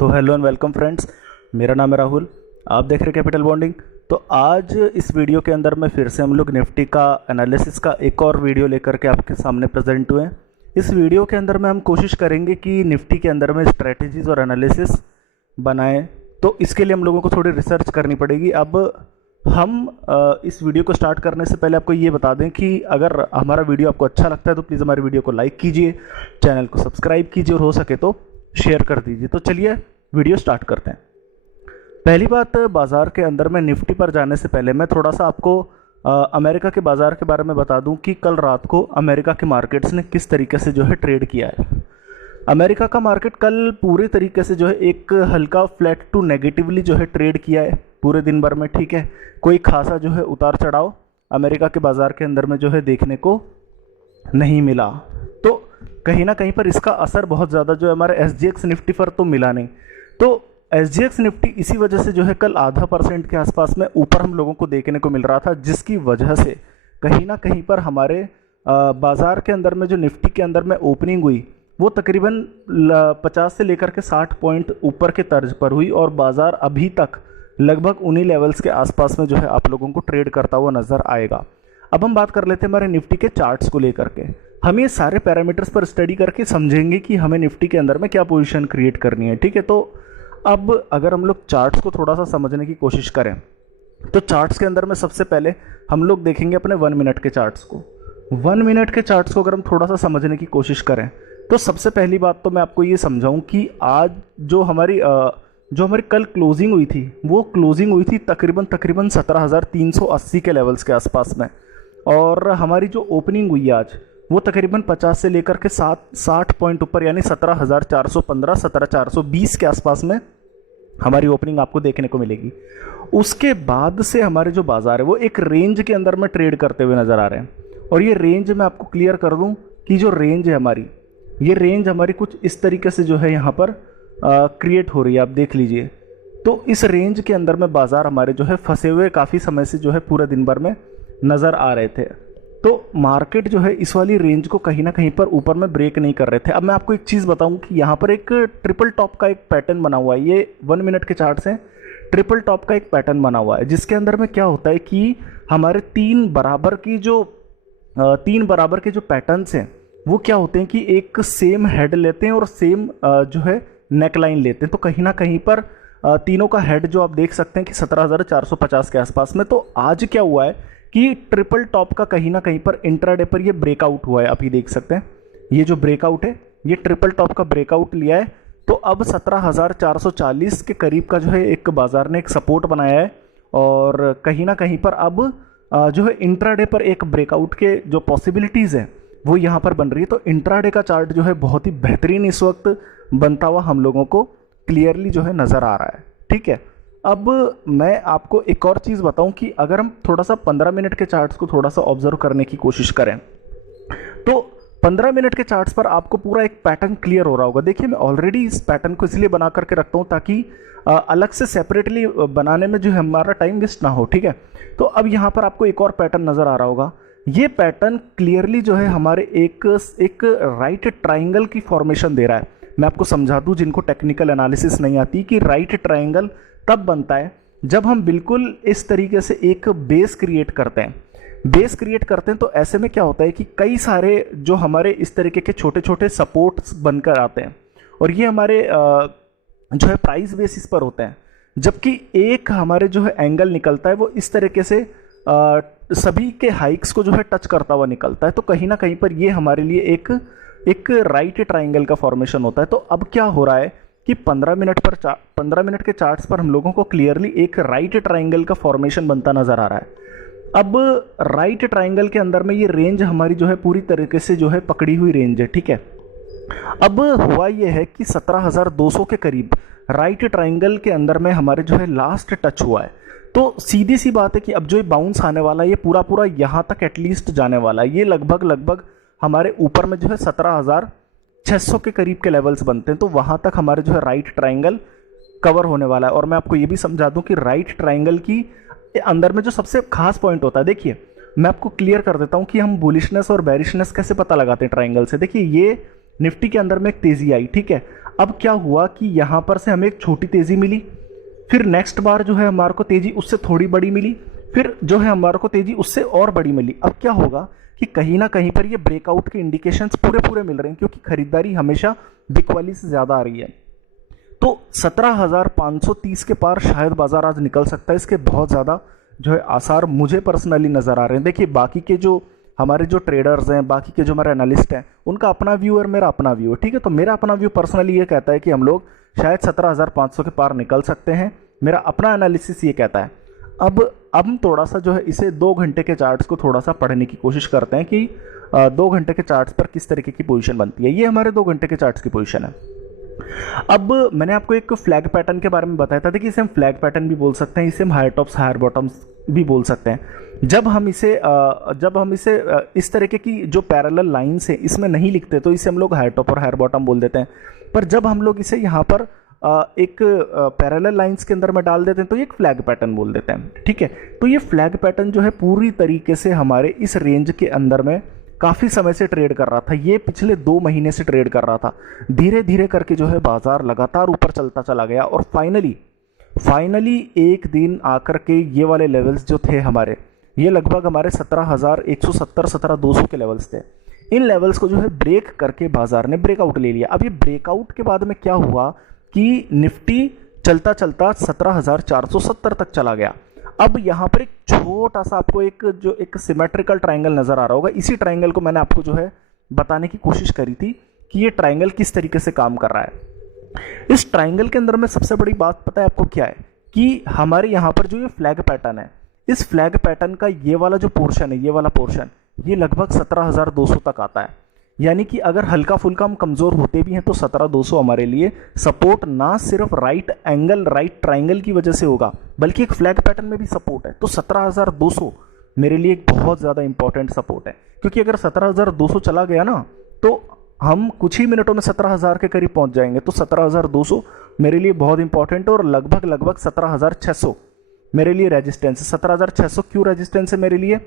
तो hello and welcome friends, मेरा नाम है राहुल। आप देख रहे हैं कैपिटल बॉन्डिंग। तो आज इस वीडियो के अंदर में फिर से हम लोग निफ्टी का एनालिसिस का एक और वीडियो लेकर के आपके सामने प्रेजेंट हुए हैं। इस वीडियो के अंदर में हम कोशिश करेंगे कि निफ्टी के अंदर में स्ट्रेटजीज और एनालिसिस बनाएं। तो इसके लिए हम लोगों को थोड़ी रिसर्च करनी पड़ेगी। अब हम इस वीडियो को स्टार्ट करने से पहले आपको ये बता दें कि अगर हमारा वीडियो आपको अच्छा लगता है तो प्लीज़ हमारे वीडियो को लाइक कीजिए, चैनल को सब्सक्राइब कीजिए और हो सके तो शेयर कर दीजिए। तो चलिए वीडियो स्टार्ट करते हैं। पहली बात, बाज़ार के अंदर में निफ्टी पर जाने से पहले मैं थोड़ा सा आपको अमेरिका के बाज़ार के बारे में बता दूं कि कल रात को अमेरिका के मार्केट्स ने किस तरीके से जो है ट्रेड किया है। अमेरिका का मार्केट कल पूरे तरीके से जो है एक हल्का फ्लैट टू नेगेटिवली जो है ट्रेड किया है पूरे दिन भर में। ठीक है, कोई खासा जो है उतार चढ़ाव अमेरिका के बाज़ार के अंदर में जो है देखने को नहीं मिला। तो कहीं ना कहीं पर इसका असर बहुत ज़्यादा जो है हमारे SGX निफ्टी पर तो मिला नहीं। तो SGX निफ्टी इसी वजह से जो है कल 0.5% के आसपास में ऊपर हम लोगों को देखने को मिल रहा था, जिसकी वजह से कहीं ना कहीं पर हमारे बाज़ार के अंदर में जो निफ्टी के अंदर में ओपनिंग हुई वो तकरीबन 50 से लेकर के 60 पॉइंट ऊपर के तर्ज पर हुई और बाज़ार अभी तक लगभग उन्हीं लेवल्स के आसपास में जो है आप लोगों को ट्रेड करता हुआ नज़र आएगा। अब हम बात कर लेते हैं हमारे निफ्टी के चार्ट्स को लेकर के। हम ये सारे पैरामीटर्स पर स्टडी करके समझेंगे कि हमें निफ्टी के अंदर में क्या पोजीशन क्रिएट करनी है। ठीक है, तो अब अगर हम लोग चार्ट्स को थोड़ा सा समझने की कोशिश करें तो चार्ट्स के अंदर में सबसे पहले हम लोग देखेंगे अपने 1 मिनट के चार्ट्स को। 1 मिनट के चार्ट्स को अगर हम थोड़ा सा समझने की कोशिश करें तो सबसे पहली बात तो मैं आपको ये समझाऊं कि आज जो हमारी कल क्लोजिंग हुई थी वो क्लोजिंग हुई थी तकरीबन 17,380 के लेवल्स के आसपास में, और हमारी जो ओपनिंग हुई आज वो तकरीबन 50 से लेकर के 60 पॉइंट ऊपर यानी 17,415 17,420 के आसपास में हमारी ओपनिंग आपको देखने को मिलेगी। उसके बाद से हमारे जो बाजार है वो एक रेंज के अंदर में ट्रेड करते हुए नज़र आ रहे हैं, और ये रेंज मैं आपको क्लियर कर दूं कि जो रेंज है हमारी, ये रेंज हमारी कुछ इस तरीके से जो है यहाँ पर क्रिएट हो रही है। आप देख लीजिए, तो इस रेंज के अंदर में बाजार हमारे जो है फंसे हुए काफ़ी समय से जो है पूरे दिन भर में नज़र आ रहे थे। तो मार्केट जो है इस वाली रेंज को कहीं ना कहीं पर ऊपर में ब्रेक नहीं कर रहे थे। अब मैं आपको एक चीज़ बताऊं कि यहाँ पर एक ट्रिपल टॉप का एक पैटर्न बना हुआ है। ये 1 मिनट के चार्ट से ट्रिपल टॉप का एक पैटर्न बना हुआ है, जिसके अंदर में क्या होता है कि हमारे तीन बराबर के जो पैटर्न्स हैं वो क्या होते हैं कि एक सेम हेड लेते हैं और सेम जो है नेक लाइन लेते हैं। तो कहीं ना कहीं पर तीनों का हेड जो आप देख सकते हैं कि 17,450 के आसपास में। तो आज क्या हुआ है कि ट्रिपल टॉप का कहीं ना कहीं पर इंट्राडे पर ये ब्रेकआउट हुआ है। आप ये देख सकते हैं, ये जो ब्रेकआउट है ये ट्रिपल टॉप का ब्रेकआउट लिया है। तो अब 17,440 के करीब का जो है एक बाजार ने एक सपोर्ट बनाया है, और कहीं ना कहीं पर अब जो है इंट्राडे पर एक ब्रेकआउट के जो पॉसिबिलिटीज़ हैं वो यहाँ पर बन रही है। तो इंट्राडे का चार्ट जो है बहुत ही बेहतरीन इस वक्त बनता हुआ हम लोगों को क्लियरली जो है नज़र आ रहा है। ठीक है, अब मैं आपको एक और चीज़ बताऊं कि अगर हम थोड़ा सा 15 मिनट के चार्ट्स को थोड़ा सा ऑब्जर्व करने की कोशिश करें तो 15 मिनट के चार्ट्स पर आपको पूरा एक पैटर्न क्लियर हो रहा होगा। देखिए, मैं ऑलरेडी इस पैटर्न को इसलिए बना करके रखता हूं ताकि अलग से सेपरेटली बनाने में जो है हमारा टाइम वेस्ट ना हो। ठीक है, तो अब यहाँ पर आपको एक और पैटर्न नज़र आ रहा होगा। ये पैटर्न क्लियरली जो है हमारे एक राइट ट्राइंगल की फॉर्मेशन दे रहा है। मैं आपको समझा दूं जिनको टेक्निकल एनालिसिस नहीं आती कि राइट ट्राइंगल तब बनता है जब हम बिल्कुल इस तरीके से एक बेस क्रिएट करते हैं। तो ऐसे में क्या होता है कि कई सारे जो हमारे इस तरीके के छोटे छोटे सपोर्ट्स बनकर आते हैं, और ये हमारे जो है प्राइस बेसिस पर होते हैं, जबकि एक हमारे जो है एंगल निकलता है वो इस तरीके से सभी के हाइक्स को जो है टच करता हुआ निकलता है। तो कहीं ना कहीं पर ये हमारे लिए एक राइट ट्राइंगल का फॉर्मेशन होता है। तो अब क्या हो रहा है कि 15 मिनट के चार्ट्स पर हम लोगों को क्लियरली एक राइट ट्राइंगल का फॉर्मेशन बनता नजर आ रहा है। अब राइट ट्राइंगल के अंदर में ये रेंज हमारी जो है पूरी तरीके से जो है पकड़ी हुई रेंज है। ठीक है, अब हुआ ये है कि 17,200 के करीब राइट ट्राइंगल के अंदर में हमारे जो है लास्ट टच हुआ है। तो सीधी सी बात है कि अब जो ये बाउंस आने वाला है ये पूरा यहाँ तक एटलीस्ट जाने वाला है। ये लगभग हमारे ऊपर में जो है 17,600 के करीब के लेवल्स बनते हैं। तो वहाँ तक हमारे जो है राइट ट्राइंगल कवर होने वाला है। और मैं आपको ये भी समझा दूं कि राइट ट्राइंगल की अंदर में जो सबसे खास पॉइंट होता है, देखिए मैं आपको क्लियर कर देता हूं कि हम बुलिशनेस और बेरिशनेस कैसे पता लगाते हैं ट्राइंगल से। देखिए, ये निफ्टी के अंदर में एक तेजी आई, ठीक है। अब क्या हुआ कि यहाँ पर से हमें एक छोटी तेज़ी मिली, फिर नेक्स्ट बार जो है हमारे को तेज़ी उससे थोड़ी बड़ी मिली, फिर जो है हमारे को तेज़ी उससे और बड़ी मिली। अब क्या होगा कि कहीं ना कहीं पर ये ब्रेकआउट के इंडिकेशंस पूरे पूरे मिल रहे हैं, क्योंकि खरीदारी हमेशा बिक वाली से ज़्यादा आ रही है। तो 17,530 के पार शायद बाजार आज निकल सकता है। इसके बहुत ज़्यादा जो है आसार मुझे पर्सनली नज़र आ रहे हैं। देखिए बाकी के जो हमारे जो ट्रेडर्स हैं, बाकी के जो हमारे एनालिस्ट हैं, उनका अपना व्यू और मेरा अपना व्यू है, ठीक है। तो मेरा अपना व्यू पर्सनली ये कहता है कि हम लोग शायद 17,500 के पार निकल सकते हैं। मेरा अपना एनालिसिस ये कहता है। अब हम थोड़ा सा जो है इसे 2 घंटे के चार्ट्स को थोड़ा सा पढ़ने की कोशिश करते हैं कि 2 घंटे के चार्ट्स पर किस तरीके की पोजीशन बनती है। ये हमारे 2 घंटे के चार्ट्स की पोजीशन है। अब मैंने आपको एक फ्लैग पैटर्न के बारे में बताया था। देखिए इसे हम फ्लैग पैटर्न भी बोल सकते हैं, इसे हम हायर टॉप्स हायर बॉटम्स भी बोल सकते हैं। जब हम इसे इस तरीके की जो पैरेलल लाइंस है इसमें नहीं लिखते तो इसे हम लोग हायर टॉप और हायर बॉटम बोल देते हैं। पर जब हम लोग इसे यहाँ पर एक पैरेलल लाइंस के अंदर में डाल देते हैं तो ये एक फ्लैग पैटर्न बोल देते हैं, ठीक है। तो ये फ्लैग पैटर्न जो है पूरी तरीके से हमारे इस रेंज के अंदर में काफ़ी समय से ट्रेड कर रहा था। ये पिछले 2 महीने से ट्रेड कर रहा था। धीरे धीरे करके जो है बाजार लगातार ऊपर चलता चला गया और फाइनली एक दिन आकर के ये वाले लेवल्स जो थे हमारे, ये लगभग हमारे 17,170 17,200 के लेवल्स थे। इन लेवल्स को जो है ब्रेक करके बाजार ने ब्रेकआउट ले लिया। अब ये ब्रेकआउट के बाद में क्या हुआ कि निफ्टी चलता चलता 17,470 तक चला गया। अब यहाँ पर एक छोटा सा आपको एक सिमेट्रिकल ट्रायंगल नजर आ रहा होगा। इसी ट्रायंगल को मैंने आपको जो है बताने की कोशिश करी थी कि ये ट्रायंगल किस तरीके से काम कर रहा है। इस ट्रायंगल के अंदर में सबसे बड़ी बात पता है आपको क्या है कि हमारे यहाँ पर जो ये फ्लैग पैटर्न है, इस फ्लैग पैटर्न का ये वाला जो पोर्शन है, ये वाला पोर्शन, ये लगभग 17,200 तक आता है। यानी कि अगर हल्का फुल्का हम कमजोर होते भी हैं तो 17,200 हमारे लिए सपोर्ट ना सिर्फ राइट ट्रायंगल की वजह से होगा, बल्कि एक फ्लैग पैटर्न में भी सपोर्ट है। तो 17,200 मेरे लिए एक बहुत ज़्यादा इंपॉर्टेंट सपोर्ट है, क्योंकि अगर 17,200 चला गया ना तो हम कुछ ही मिनटों में 17,000 के करीब पहुंच जाएंगे। तो 17,200 मेरे लिए बहुत इंपॉर्टेंट है और लगभग 17,600 मेरे लिए रेजिस्टेंस है। 17,600 क्यों रेजिस्टेंस है मेरे लिए,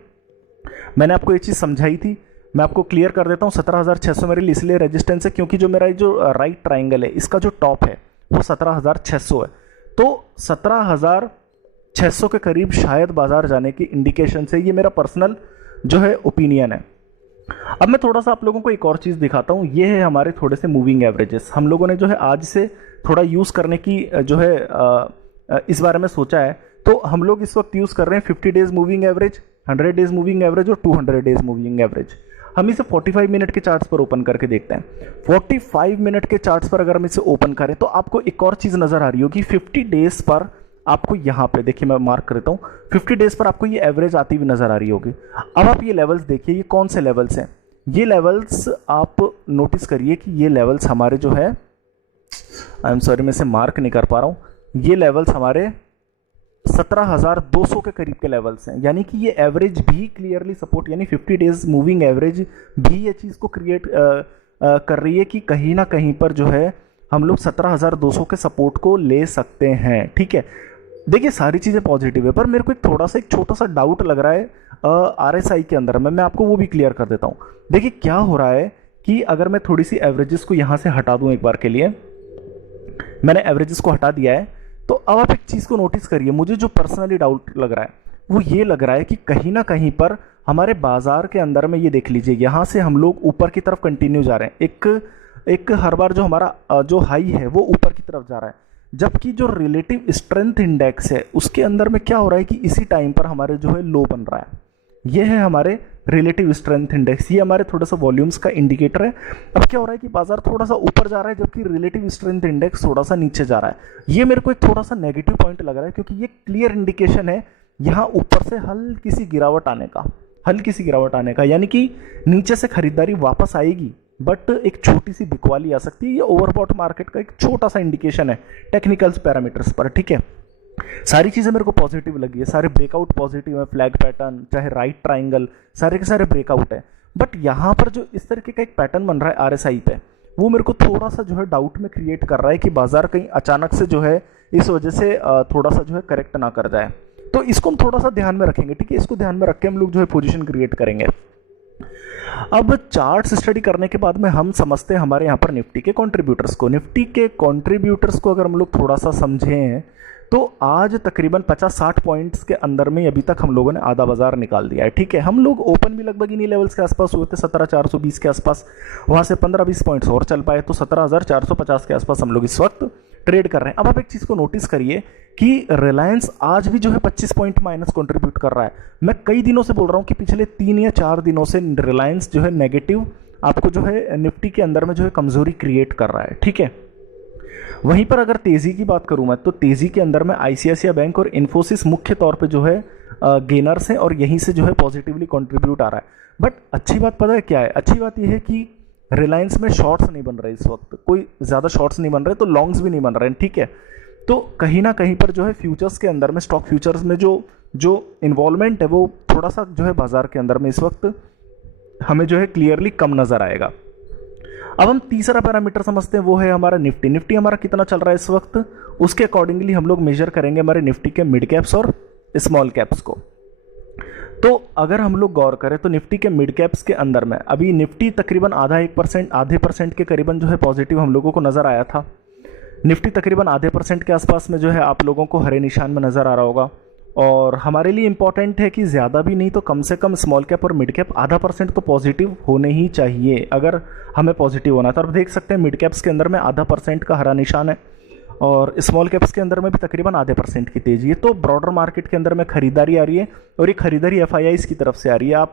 मैंने आपको ये चीज़ समझाई थी, मैं आपको क्लियर कर देता हूँ। 17,600 मेरे लिए इसलिए रेजिस्टेंस है क्योंकि जो मेरा जो राइट ट्रायंगल है इसका जो टॉप है वो 17,600 है। तो 17,600 के करीब शायद बाजार जाने की इंडिकेशन है। ये मेरा पर्सनल जो है ओपिनियन है। अब मैं थोड़ा सा आप लोगों को एक और चीज़ दिखाता हूँ। ये है हमारे थोड़े से मूविंग एवरेजेस। हम लोगों ने जो है आज से थोड़ा यूज़ करने की जो है इस बारे में सोचा है। तो हम लोग इस वक्त यूज़ कर रहे हैं 50 days moving average, 100 days moving average और 200 डेज मूविंग एवरेज। हम इसे 45 मिनट के चार्ट्स पर ओपन करके देखते हैं। 45 मिनट के चार्ट्स पर अगर हम इसे ओपन करें तो आपको एक और चीज़ नज़र आ रही होगी। 50 डेज पर आपको यहाँ पे देखिए, मैं मार्क करता हूँ, 50 डेज पर आपको ये एवरेज आती हुई नज़र आ रही होगी। अब आप ये लेवल्स देखिए, ये कौन से लेवल्स हैं। ये लेवल्स आप नोटिस करिए कि ये लेवल्स हमारे जो है, आई एम सॉरी मैं इसे मार्क नहीं कर पा रहा हूँ, ये लेवल्स हमारे 17,200 के करीब के लेवल्स हैं। यानी कि ये एवरेज भी क्लियरली सपोर्ट, यानी 50 डेज मूविंग एवरेज भी ये चीज़ को क्रिएट कर रही है कि कहीं ना कहीं पर जो है हम लोग 17,200 के सपोर्ट को ले सकते हैं, ठीक है। देखिए सारी चीज़ें पॉजिटिव है, पर मेरे को एक छोटा सा डाउट लग रहा है RSI के अंदर में। मैं आपको वो भी क्लियर कर देता हूँ। देखिए क्या हो रहा है कि अगर मैं थोड़ी सी एवरेजेस को यहाँ से हटा दूँ एक बार के लिए, मैंने एवरेजेस को हटा दिया है। तो अब आप एक चीज़ को नोटिस करिए, मुझे जो पर्सनली डाउट लग रहा है वो ये लग रहा है कि कहीं ना कहीं पर हमारे बाजार के अंदर में, ये देख लीजिए यहाँ से हम लोग ऊपर की तरफ कंटिन्यू जा रहे हैं। एक हर बार जो हमारा जो हाई है वो ऊपर की तरफ जा रहा है, जबकि जो रिलेटिव स्ट्रेंथ इंडेक्स है उसके अंदर में क्या हो रहा है कि इसी टाइम पर हमारे जो है लो बन रहा है। ये है हमारे रिलेटिव स्ट्रेंथ इंडेक्स, ये हमारे थोड़ा सा वॉल्यूम्स का इंडिकेटर है। अब क्या हो रहा है कि बाजार थोड़ा सा ऊपर जा रहा है जबकि रिलेटिव स्ट्रेंथ इंडेक्स थोड़ा सा नीचे जा रहा है। ये मेरे को एक थोड़ा सा नेगेटिव पॉइंट लग रहा है, क्योंकि ये क्लियर इंडिकेशन है यहाँ ऊपर से हल्की सी गिरावट आने का, यानी कि नीचे से खरीदारी वापस आएगी, बट एक छोटी सी बिकवाली आ सकती है। ये ओवरबॉट मार्केट का एक छोटा सा इंडिकेशन है टेक्निकल्स पैरामीटर्स पर, ठीक है। सारी चीज़ें मेरे को पॉजिटिव लगी है, सारे ब्रेकआउट पॉजिटिव है, फ्लैग पैटर्न चाहे राइट ट्राइंगल सारे के सारे ब्रेकआउट है। बट यहाँ पर जो इस तरीके का एक पैटर्न बन रहा है RSI पे, वो मेरे को थोड़ा सा जो है डाउट में क्रिएट कर रहा है कि बाजार कहीं अचानक से जो है इस वजह से थोड़ा सा जो है करेक्ट ना कर जाए। तो इसको हम थोड़ा सा ध्यान में रखेंगे, ठीक है। इसको ध्यान में रख के हम लोग जो है पोजीशन क्रिएट करेंगे। अब चार्ट्स स्टडी करने के बाद में हम समझते हैं हमारे यहाँ पर निफ्टी के कंट्रीब्यूटर्स को। निफ्टी के कंट्रीब्यूटर्स को अगर हम लोग थोड़ा सा समझें तो आज तकरीबन 50-60 पॉइंट्स के अंदर में अभी तक हम लोगों ने आधा बाजार निकाल दिया है, ठीक है। हम लोग ओपन भी लगभग इन्हीं लेवल्स के आसपास हुए थे, 17,420 के आसपास, वहाँ से 15-20 पॉइंट्स और चल पाए तो 17,450 के आसपास हम लोग इस वक्त ट्रेड कर रहे हैं। अब आप एक चीज़ को नोटिस करिए कि रिलायंस आज भी जो है 25 पॉइंट माइनस कंट्रीब्यूट कर रहा है। मैं कई दिनों से बोल रहा हूँ कि पिछले 3 या 4 दिनों से रिलायंस जो है नेगेटिव आपको जो है निफ्टी के अंदर में जो है कमजोरी क्रिएट कर रहा है, ठीक है। वहीं पर अगर तेजी की बात करूं मैं तो तेजी के अंदर में आईसीआईसीआई बैंक और इन्फोसिस मुख्य तौर पे जो है गेनर्स हैं और यहीं से जो है पॉजिटिवली कंट्रीब्यूट आ रहा है। बट अच्छी बात पता है क्या है, अच्छी बात यह है कि रिलायंस में शॉर्ट्स नहीं बन रहे इस वक्त, कोई ज़्यादा शॉर्ट्स नहीं बन रहे तो लॉन्ग्स भी नहीं बन रहे हैं, ठीक है। तो कहीं ना कहीं पर जो है फ्यूचर्स के अंदर में, स्टॉक फ्यूचर्स में जो इन्वॉल्वमेंट है वो थोड़ा सा जो है बाजार के अंदर में इस वक्त हमें जो है क्लियरली कम नज़र आएगा। अब हम तीसरा पैरामीटर समझते हैं, वो है हमारा निफ्टी। निफ्टी हमारा कितना चल रहा है इस वक्त, उसके अकॉर्डिंगली हम लोग मेजर करेंगे हमारे निफ्टी के मिड कैप्स और स्मॉल कैप्स को। तो अगर हम लोग गौर करें तो निफ्टी के मिड कैप्स के अंदर में अभी निफ्टी तकरीबन आधे परसेंट के करीबन जो है पॉजिटिव हम लोगों को नज़र आया था। निफ्टी तकरीबन आधे % के आसपास में जो है आप लोगों को हरे निशान में नज़र आ रहा होगा। और हमारे लिए इंपॉर्टेंट है कि ज़्यादा भी नहीं तो कम से कम स्मॉल कैप और मिड कैप आधा % तो पॉजिटिव होने ही चाहिए अगर हमें पॉजिटिव होना है। तो आप देख सकते हैं मिड कैप्स के अंदर में आधा % का हरा निशान है और स्मॉल कैप्स के अंदर में भी तकरीबन आधे % की तेज़ी है। तो ब्रॉडर मार्केट के अंदर में खरीदारी आ रही है और ये खरीदारी एफआईआईज़ की तरफ से आ रही है।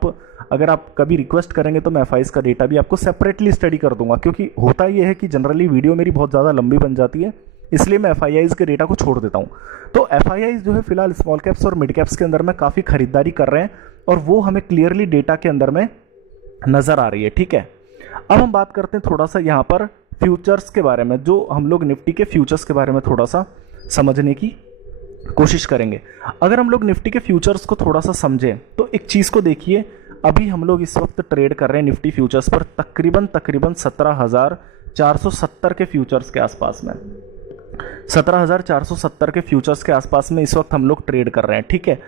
अगर आप कभी रिक्वेस्ट करेंगे तो मैं एफआईआईज़ का डेटा भी आपको सेपरेटली स्टडी कर दूंगा, क्योंकि होता ये है कि जनरली वीडियो मेरी बहुत ज़्यादा लंबी बन जाती है, इसलिए मैं एफआईआईज़ के डेटा को छोड़ देता हूँ। तो एफआईआईज़ जो है फिलहाल स्मॉल कैप्स और मिड कैप्स के अंदर में काफ़ी खरीदारी कर रहे हैं और वो हमें क्लियरली डेटा के अंदर में नज़र आ रही है, ठीक है। अब हम बात करते हैं थोड़ा सा यहाँ पर फ्यूचर्स के बारे में, जो हम लोग निफ्टी के फ्यूचर्स के बारे में थोड़ा सा समझने की कोशिश करेंगे। अगर हम लोग निफ्टी के फ्यूचर्स को थोड़ा सा समझें तो एक चीज़ को देखिए, अभी हम लोग इस वक्त ट्रेड कर रहे हैं निफ्टी फ्यूचर्स पर तकरीबन 17,470 के फ्यूचर्स के आसपास में, 17,470 के फ्यूचर्स के आसपास में इस वक्त हम लोग ट्रेड कर रहे हैं, ठीक है।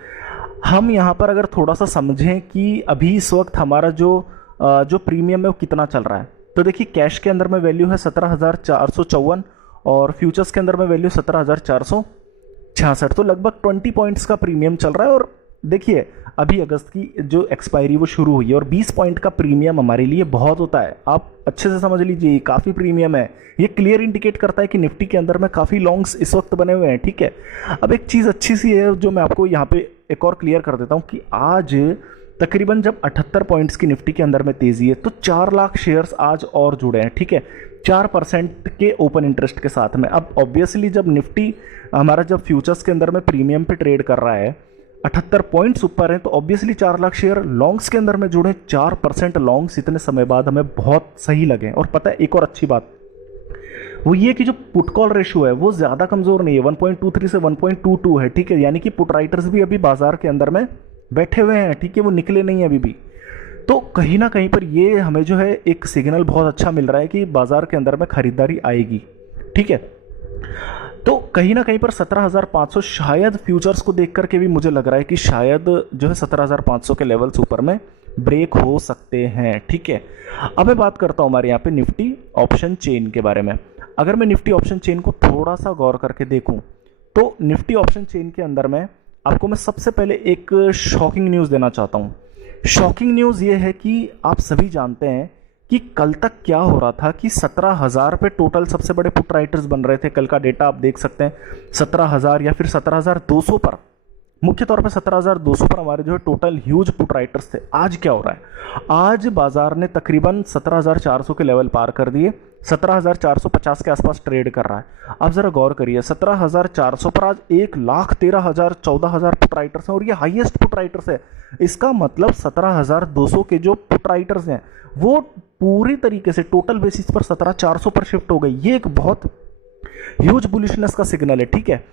हम यहाँ पर अगर थोड़ा सा समझें कि अभी इस वक्त हमारा जो प्रीमियम है वो कितना चल रहा है, तो देखिए कैश के अंदर में वैल्यू है 17,454 और फ्यूचर्स के अंदर में वैल्यू 17,466, तो लगभग 20 पॉइंट्स का प्रीमियम चल रहा है। और देखिए अभी अगस्त की जो एक्सपायरी वो शुरू हुई है और 20 पॉइंट का प्रीमियम हमारे लिए बहुत होता है, आप अच्छे से समझ लीजिए, काफ़ी प्रीमियम है। ये क्लियर इंडिकेट करता है कि निफ्टी के अंदर में काफ़ी लॉन्ग्स इस वक्त बने हुए हैं, ठीक है। अब एक चीज़ अच्छी सी है जो मैं आपको यहाँ पे एक और क्लियर कर देता हूँ कि आज तकरीबन जब 78 पॉइंट्स की निफ्टी के अंदर में तेज़ी है तो 4 लाख शेयर्स आज और जुड़े हैं, ठीक है, 4% के ओपन इंटरेस्ट के साथ में। अब ऑब्वियसली जब निफ्टी हमारा जब फ्यूचर्स के अंदर में प्रीमियम पे ट्रेड कर रहा है, 78 पॉइंट्स ऊपर हैं, तो ऑब्वियसली 4 लाख शेयर लॉन्ग्स के अंदर में जुड़े। 4% लॉन्ग्स इतने समय बाद हमें बहुत सही लगे। और पता है एक और अच्छी बात वो ये कि जो पुट कॉल रेशियो है वो ज़्यादा कमज़ोर नहीं है, 1.23 से 1.22 है, ठीक है। यानी कि पुट राइटर्स भी अभी बाजार के अंदर में बैठे हुए हैं, ठीक है, वो निकले नहीं है अभी भी। तो कहीं ना कहीं पर ये हमें जो है एक सिग्नल बहुत अच्छा मिल रहा है कि बाजार के अंदर में खरीदारी आएगी, ठीक है। तो कहीं ना कहीं पर 17,500 शायद फ्यूचर्स को देख करके भी मुझे लग रहा है कि शायद जो है 17,500 के लेवल्स ऊपर में ब्रेक हो सकते हैं, ठीक है। अब मैं बात करता हूँ हमारे यहाँ पे निफ्टी ऑप्शन चेन के बारे में। अगर मैं निफ्टी ऑप्शन चेन को थोड़ा सा गौर करके देखूँ तो निफ्टी ऑप्शन चेन के अंदर में आपको मैं सबसे पहले एक शॉकिंग न्यूज़ देना चाहता हूँ। शॉकिंग न्यूज़ ये है कि आप सभी जानते हैं कि कल तक क्या हो रहा था कि 17,000 पे टोटल सबसे बड़े पुट राइटर्स बन रहे थे। कल का डेटा आप देख सकते हैं, 17,000 या फिर 17,200 पर, मुख्य तौर पे 17,200 पर हमारे जो है टोटल ह्यूज पुट राइटर्स थे। आज क्या हो रहा है, आज बाजार ने तकरीबन 17,400 के लेवल पार कर दिए, 17,450 के आसपास ट्रेड कर रहा है। आप ज़रा गौर करिए, 17,400 पर आज 1,13,000 14,000 पुट राइटर्स हैं और ये हाईएस्ट पुट राइटर्स है। इसका मतलब 17,200 के जो पुट राइटर्स हैं वो पूरी तरीके से टोटल बेसिस पर 17,400 पर शिफ्ट हो गई। ये एक बहुत ह्यूज बुलिशनेस का सिग्नल है, ठीक है।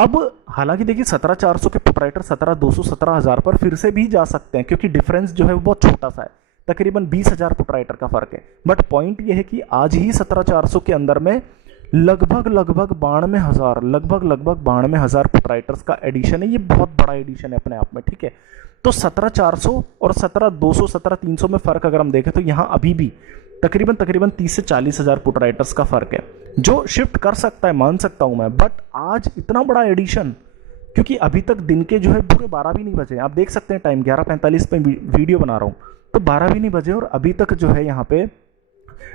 अब हालांकि देखिए 17,400 के पुट राइटर 17,200 17,000 पर फिर से भी जा सकते हैं, क्योंकि डिफरेंस जो है वो बहुत छोटा सा है, तकरीबन 20,000 पुट राइटर का फर्क है। बट पॉइंट ये है कि आज ही 17,400 के अंदर में लगभग 92,000 पुट राइटर्स का एडिशन है। ये बहुत बड़ा एडिशन है अपने आप में, ठीक है। तो 17,400 और 17,200 17,300 में फ़र्क अगर हम देखें तो यहाँ अभी भी तकरीबन 30 से 40,000 पुट राइटर्स का फ़र्क है, जो शिफ्ट कर सकता है, मान सकता हूँ मैं। बट आज इतना बड़ा एडिशन, क्योंकि अभी तक दिन के जो है पूरे 12 भी नहीं बजे, आप देख सकते हैं टाइम 11:45 पे वीडियो बना रहा हूँ, तो 12 भी नहीं बजे और अभी तक जो है यहाँ पे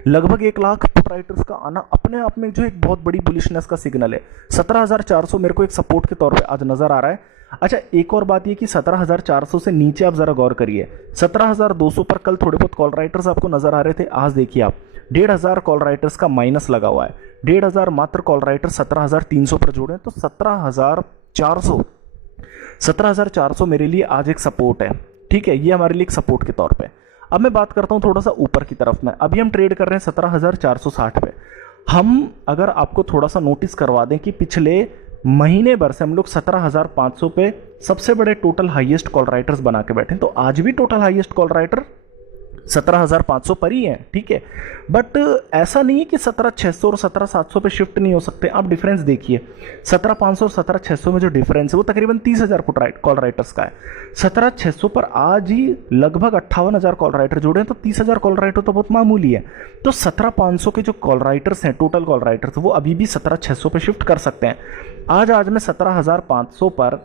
लगभग 1 लाख पुट राइटर्स का आना अपने आप में जो एक बहुत बड़ी बुलिशनेस का सिग्नल है। 17,400 मेरे को एक सपोर्ट के तौर पे आज नज़र आ रहा है। अच्छा, एक और बात ये कि 17,400 से नीचे आप ज़रा गौर करिए, 17,200 पर कल थोड़े बहुत कॉल राइटर्स आपको नज़र आ रहे थे। आज देखिए आप 1,500 कॉल राइटर्स का माइनस लगा हुआ है। 1,500 मात्र कॉल राइटर 17,300 पर जुड़े, तो 17,400 मेरे लिए आज एक सपोर्ट है, ठीक है। ये हमारे लिए एक सपोर्ट के तौर पे। अब मैं बात करता हूँ थोड़ा सा ऊपर की तरफ में। अभी हम ट्रेड कर रहे हैं 17,460 पे। हम अगर आपको थोड़ा सा नोटिस करवा दें कि पिछले महीने भर से हम लोग 17,500 पे सबसे बड़े टोटल हाईएस्ट कॉल राइटर्स बना के बैठे, तो आज भी टोटल हाईएस्ट कॉल राइटर 17,500 पर ही है, ठीक है। बट ऐसा नहीं है कि 17,600 और 17,700 पे शिफ्ट नहीं हो सकते। आप डिफरेंस देखिए, 17,500 और 17,600 में जो डिफरेंस है वो तकरीबन 30,000 कॉल राइटर्स का है। 17,600 पर आज ही लगभग 58,000 कॉल राइटर जुड़े हैं, तो 30,000 कॉल राइटर तो बहुत मामूली है। तो 17,500 के जो कॉल राइटर्स हैं, टोटल कॉल राइटर्स, वो अभी भी 17,600 पे शिफ्ट कर सकते हैं। आज में 17,500 पर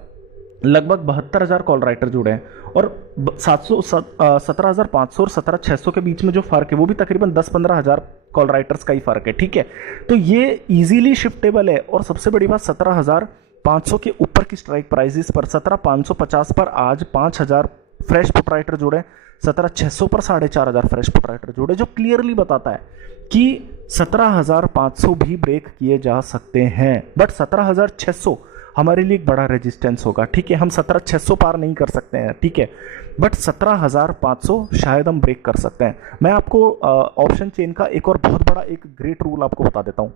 लगभग 72,000 कॉल राइटर जुड़े हैं और 17,500 और 17,600 के बीच में जो फ़र्क है वो भी तकरीबन 10-15,000 कॉल राइटर्स का ही फ़र्क है, ठीक है। तो ये इजीली शिफ्टेबल है। और सबसे बड़ी बात, 17,500 के ऊपर की स्ट्राइक प्राइसेस पर 17,550 पर आज 5,000 फ्रेश पुट राइटर जुड़े, 17,600 पर 4,500 फ्रेश पुट राइटर जुड़े, जो क्लियरली बताता है कि 17,500 भी ब्रेक किए जा सकते हैं। बट 17,600 हमारे लिए एक बड़ा रेजिस्टेंस होगा, ठीक है। हम 17,600 पार नहीं कर सकते हैं, ठीक है, बट 17,500 शायद हम ब्रेक कर सकते हैं। मैं आपको ऑप्शन चेन का एक और बहुत बड़ा एक ग्रेट रूल आपको बता देता हूँ।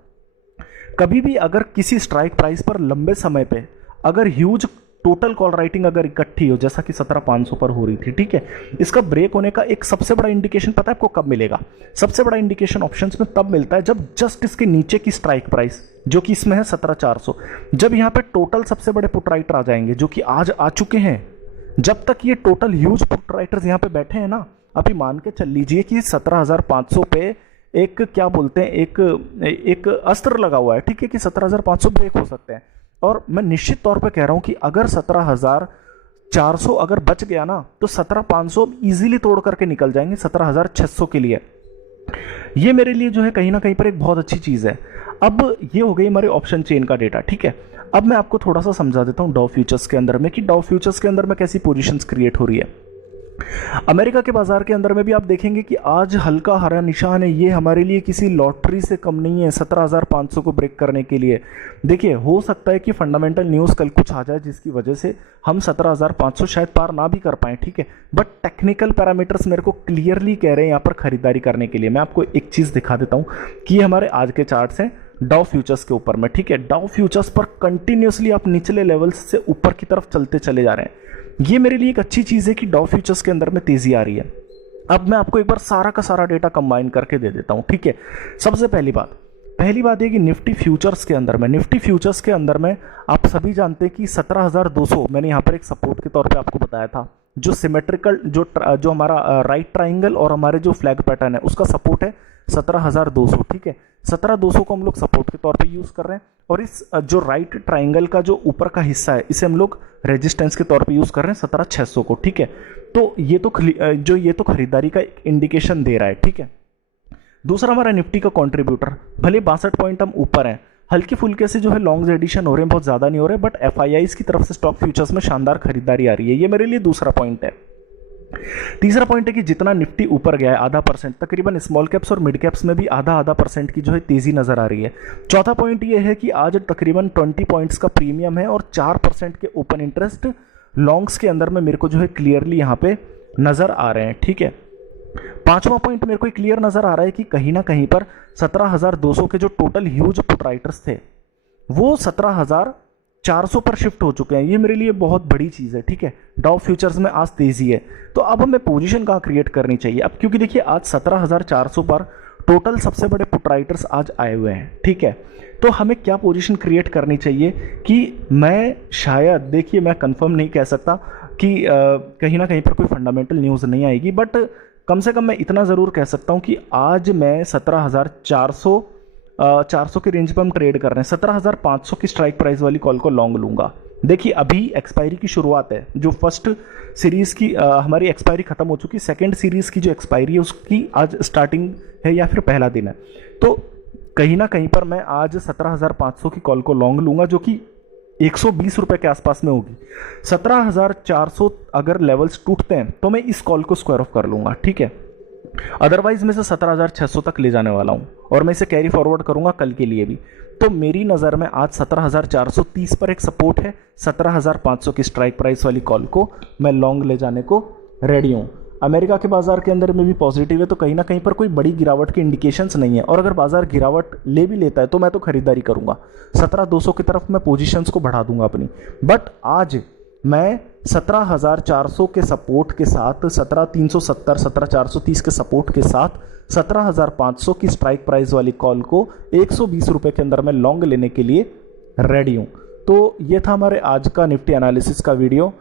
कभी भी अगर किसी स्ट्राइक प्राइस पर लंबे समय पे अगर ह्यूज टोटल कॉल राइटिंग अगर इकट्ठी हो, जैसा कि 17,500 पर हो रही थी, ठीक है, इसका ब्रेक होने का एक सबसे बड़ा इंडिकेशन पता है आपको कब मिलेगा? सबसे बड़ा इंडिकेशन ऑप्शंस में तब मिलता है जब जस्ट इसके नीचे की स्ट्राइक प्राइस, जो कि इसमें है 17,400, जब यहाँ पे टोटल सबसे बड़े पुट राइटर आ जाएंगे, जो कि आज आ चुके हैं। जब तक ये टोटल ह्यूज पुट राइटर्स यहाँ पे बैठे हैं ना, अभी मान के चल लीजिए कि 17,500 पे एक क्या बोलते हैं, एक अस्त्र लगा हुआ है, ठीक है, कि 17,500 ब्रेक हो सकते हैं। और मैं निश्चित तौर पे कह रहा हूं कि अगर 17,400 अगर बच गया ना, तो 17,500 इजीली तोड़ करके निकल जाएंगे 17,600 के लिए। ये मेरे लिए जो है कहीं ना कहीं पर एक बहुत अच्छी चीज़ है। अब ये हो गई हमारे ऑप्शन चेन का डेटा, ठीक है। अब मैं आपको थोड़ा सा समझा देता हूँ डाउ फ्यूचर्स के अंदर में कि डाउ फ्यूचर्स के अंदर में कैसी पोजीशंस क्रिएट हो रही है। अमेरिका के बाजार के अंदर में भी आप देखेंगे कि आज हल्का हरा निशान है। ये हमारे लिए किसी लॉटरी से कम नहीं है 17,500 को ब्रेक करने के लिए। देखिए, हो सकता है कि फंडामेंटल न्यूज़ कल कुछ आ जाए जिसकी वजह से हम 17,500 शायद पार ना भी कर पाएँ, ठीक है, बट टेक्निकल पैरामीटर्स मेरे को क्लियरली कह रहे हैं यहाँ पर खरीदारी करने के लिए। मैं आपको एक चीज़ दिखा देता हूँ कि ये हमारे आज के चार्ट्स हैं डाउ फ्यूचर्स के ऊपर में, ठीक है। डाउ फ्यूचर्स पर कंटिन्यूसली आप निचले लेवल्स से ऊपर की तरफ चलते चले जा रहे हैं। ये मेरे लिए एक अच्छी चीज़ है कि डाउ फ्यूचर्स के अंदर में तेज़ी आ रही है। अब मैं आपको एक बार सारा का सारा डेटा कंबाइन करके दे देता हूँ, ठीक है। सबसे पहली बात ये कि निफ्टी फ्यूचर्स के अंदर में आप सभी जानते हैं कि 17,200 मैंने यहाँ पर एक सपोर्ट के तौर पे आपको बताया था। जो सिमेट्रिकल जो हमारा राइट ट्राइंगल और हमारे जो फ्लैग पैटर्न है उसका सपोर्ट है 17,200, ठीक है। 17,200 को हम लोग सपोर्ट के तौर पे यूज़ कर रहे हैं और इस जो राइट ट्राइंगल का जो ऊपर का हिस्सा है इसे हम लोग रेजिस्टेंस के तौर पे यूज़ कर रहे हैं 17,600 को, ठीक है। तो ये तो खरीदारी का एक इंडिकेशन दे रहा है, ठीक है। दूसरा हमारा निफ्टी का कॉन्ट्रीब्यूटर, भले 62 पॉइंट हम ऊपर हैं, हल्के फुल्के से जो है लॉन्ग्स एडिशन हो रहे हैं, बहुत ज़्यादा नहीं हो रहे, बट एफआईआईज की तरफ से स्टॉक फ्यूचर्स में शानदार खरीदारी आ रही है। ये मेरे लिए दूसरा पॉइंट है। तीसरा पॉइंट है कि जितना निफ्टी ऊपर गया है आधा %, तकरीबन स्मॉल कैप्स और मिड कैप्स में भी आधा % की जो है तेज़ी नज़र आ रही है। चौथा पॉइंट ये है कि आज तकरीबन 20 पॉइंट्स का प्रीमियम है और 4% के ओपन इंटरेस्ट लॉन्ग्स के अंदर में मेरे को जो है क्लियरली यहाँ पे नज़र आ रहे हैं, ठीक है। पांचवा पॉइंट मेरे को क्लियर नज़र आ रहा है कि कहीं ना कहीं पर 17,200 के जो टोटल ह्यूज पुट राइटर्स थे वो 17,400 पर शिफ्ट हो चुके हैं। ये मेरे लिए बहुत बड़ी चीज़ है, ठीक है। डाउ फ्यूचर्स में आज तेज़ी है, तो अब हमें पोजीशन कहाँ क्रिएट करनी चाहिए अब, क्योंकि देखिए आज 17,400 पर टोटल सबसे बड़े पुट राइटर्स आज आए हुए हैं, ठीक है। तो हमें क्या पोजीशन क्रिएट करनी चाहिए कि मैं शायद, देखिए मैं कंफर्म नहीं कह सकता कि कहीं ना कहीं पर कोई फंडामेंटल न्यूज़ नहीं आएगी, बट कम से कम मैं इतना ज़रूर कह सकता हूँ कि आज मैं 17,400 के रेंज पर हम ट्रेड कर रहे हैं। 17,500 की स्ट्राइक प्राइस वाली कॉल को लॉन्ग लूँगा। देखिए अभी एक्सपायरी की शुरुआत है, जो फर्स्ट सीरीज़ की हमारी एक्सपायरी ख़त्म हो चुकी, सेकंड सीरीज़ की जो एक्सपायरी है उसकी आज स्टार्टिंग है या फिर पहला दिन है। तो कहीं ना कहीं पर मैं आज 17,500 की कॉल को लॉन्ग लूँगा, जो कि 120 रुपये के आसपास में होगी। 17,400 अगर लेवल्स टूटते हैं तो मैं इस कॉल को स्क्वायर ऑफ कर लूँगा, ठीक है। अदरवाइज मैं इसे 17,600 तक ले जाने वाला हूँ और मैं इसे कैरी फॉरवर्ड करूँगा कल के लिए भी। तो मेरी नज़र में आज 17,430 पर एक सपोर्ट है, 17,500 की स्ट्राइक प्राइस वाली कॉल को मैं लॉन्ग ले जाने को रेडी हूँ। अमेरिका के बाजार के अंदर में भी पॉजिटिव है, तो कहीं ना कहीं पर कोई बड़ी गिरावट की इंडिकेशंस नहीं है, और अगर बाजार गिरावट ले भी लेता है तो मैं तो खरीदारी करूंगा। 17,200 की तरफ मैं पोजीशंस को बढ़ा दूंगा अपनी। बट आज मैं 17,400 के सपोर्ट के साथ, 17,370, 17,430 के सपोर्ट के साथ 17,500 की स्ट्राइक प्राइस वाली कॉल को 120 रुपये के अंदर मैं लॉन्ग लेने के लिए रेडी हूँ। तो ये था हमारे आज का निफ्टी एनालिसिस का वीडियो।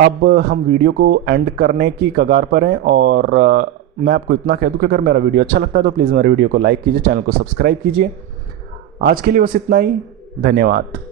अब हम वीडियो को एंड करने की कगार पर हैं, और मैं आपको इतना कह दूं कि अगर मेरा वीडियो अच्छा लगता है तो प्लीज़ मेरे वीडियो को लाइक कीजिए, चैनल को सब्सक्राइब कीजिए। आज के लिए बस इतना ही, धन्यवाद।